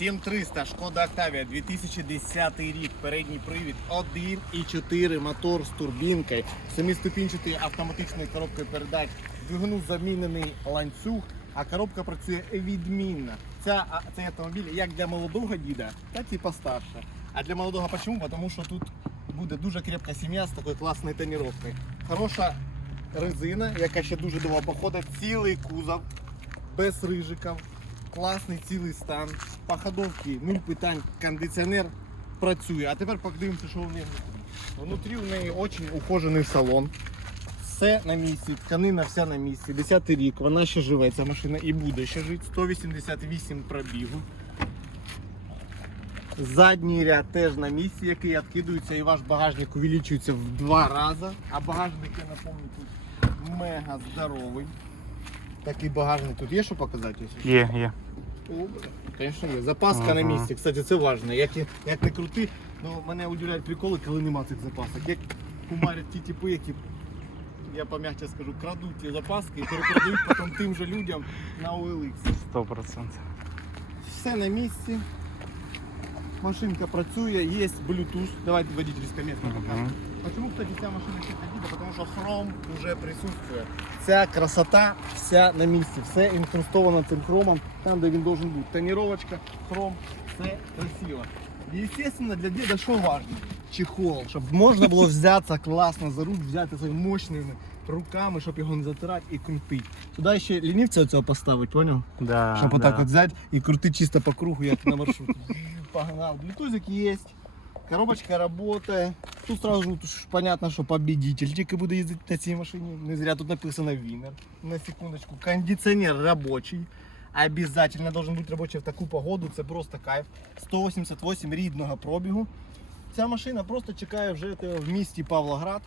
7300 Шкода Октавія 2010 рік, передній привід 1,4 мотор з турбінкою, семиступінчатою автоматичною коробкою передач, двигуну замінений ланцюг, а коробка працює відмінно. Ця, цей автомобіль як для молодого діда, так і постарше. А для молодого почему? Тому що тут буде дуже крепка сім'я з такою класною тоніровкою. Хороша резина, яка ще дуже довго походить, цілий кузов, без рижиків, класний цілий стан. По ходовці нуль питань, кондиціонер працює. А тепер подивимося, що в неї внутрі. У неї дуже ухожений салон. Все на місці, тканина вся на місці. 10 рік, вона ще живе, ця машина і буде ще жити. 188 пробігу. Задній ряд теж на місці, який відкидується, і ваш багажник увеличується в два рази. А багажник, я напомню, тут мега здоровий. Такий багажник тут є, що показати? Є, є. Звісно, є. Запаска на місці. Кстати, це важливо. Як, і- як не крути, ну мене удивляють приколи, коли нема цих запасок. Як кумарять ті типи, які, я пом'ягче скажу, крадуть ті запаски і перепродають потім тим же людям на OLX. Сто процентів. Все на місці. Машинка працює, є Bluetooth. Давайте водительська місце Мгм. покажемо. Почему, кстати, ця машина ще ходила? Потому що хром вже присутствує. Ця красота вся на місці, все інкрустовано цим хромом, там, де він должен бути. Тоніровочка, хром, все красиво. І, естественно, для діда що важливо? Чехол, щоб можна було взятися класно за руль, взяти своїми мощними руками, щоб його не затирати і крутити. Туди ще лінівця цього поставити, поняв? Да, Щоб да. отак от взяти і крутити чисто по кругу, як на маршруті. Погнал. Блютузик есть. Коробочка работает. Тут сразу же понятно, что победитель тільки буде їздити на цій машині. Не зря тут написано Винер. На секундочку. Кондиціонер рабочий. Обязательно должен бути робочий в таку погоду. Це просто кайф. 188 рідного пробігу. Ця машина просто чекає вже в місті Павлоград.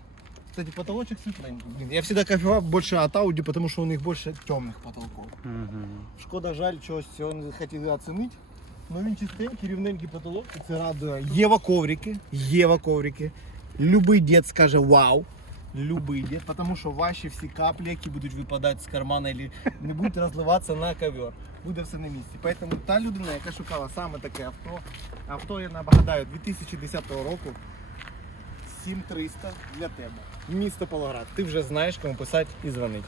Кстати, потолочок світленький. Блін, я всегда кайфував більше от Audi, потому що у них більше темних потолков. Мгм. Шкода, жаль, цього не хотіли оцінити. Ну він чистенький, рівненький потолок, і це радує. Єва коврики, Єва коврики. Любий дід скаже вау. Любий дід, тому що ваші всі каплі, які будуть випадати з кармана, або не будуть розливатися на ковер. Буде все на місці. Тому та людина, яка шукала саме таке авто, авто я нагадаю 2010 року. 7300 для тебе. Місто Полоград. Ти вже знаєш, кому писати і дзвонити.